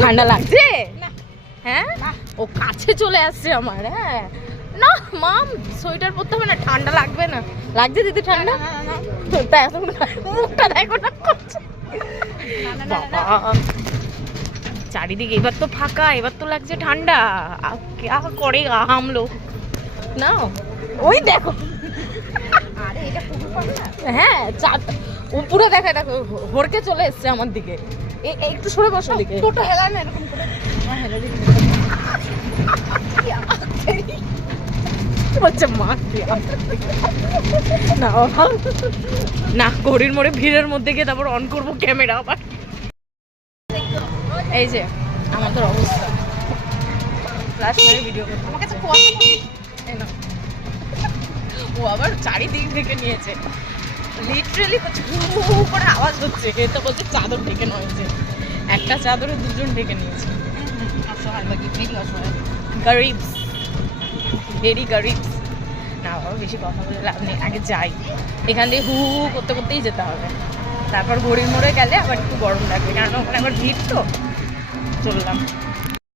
ঠান্ডা লাগছে? হ্যাঁ, ও কাছে চলে আসছে আমার। হ্যাঁ না মাম, সোয়েটার পরতে হবে না, ঠান্ডা লাগবে না। লাগছে দিদি ঠান্ডা? তা এত মুখটা দেখো না করছে। বাবা চারিদিকে এবার তো ফাঁকা, এবার তো লাগছে ঠান্ডা। क्या करेगा हम लोग না? ওই দেখো, হ্যাঁ চাঁদ উপরে দেখা, দেখো হড়কে চলে এসছে আমার দিকে। একটু সরে বসো দিকে, টোটো হেলায় না এরকম করে। বলছে মা না না, ঘড়ির মোড়ে ভিড়ের মধ্যে গিয়ে তারপর অন করবো ক্যামেরা আবার। এই যে আমাদের অবস্থা, ফ্ল্যাশ মেরে ভিডিও করতে। আমার কাছে ও আবার চারিদিক থেকে নিয়েছে, লিটারালি হচ্ছে হু হু করে আওয়াজ হচ্ছে। এটা বলছে চাদর ঢেকে নয়েছে, একটা চাদরে দুজন ঢেকে নিয়েছে। গরিবস, ভেরি গরিবস। না বাবা বেশি কথা বলে লাভ নেই, আগে যাই। এখান থেকে হু হু করতে করতেই যেতে হবে, তারপর ঘড়ির মোড়ে গেলে আবার একটু গরম লাগবে, কারণ ওখানে আবার ভিড় তো। চললাম।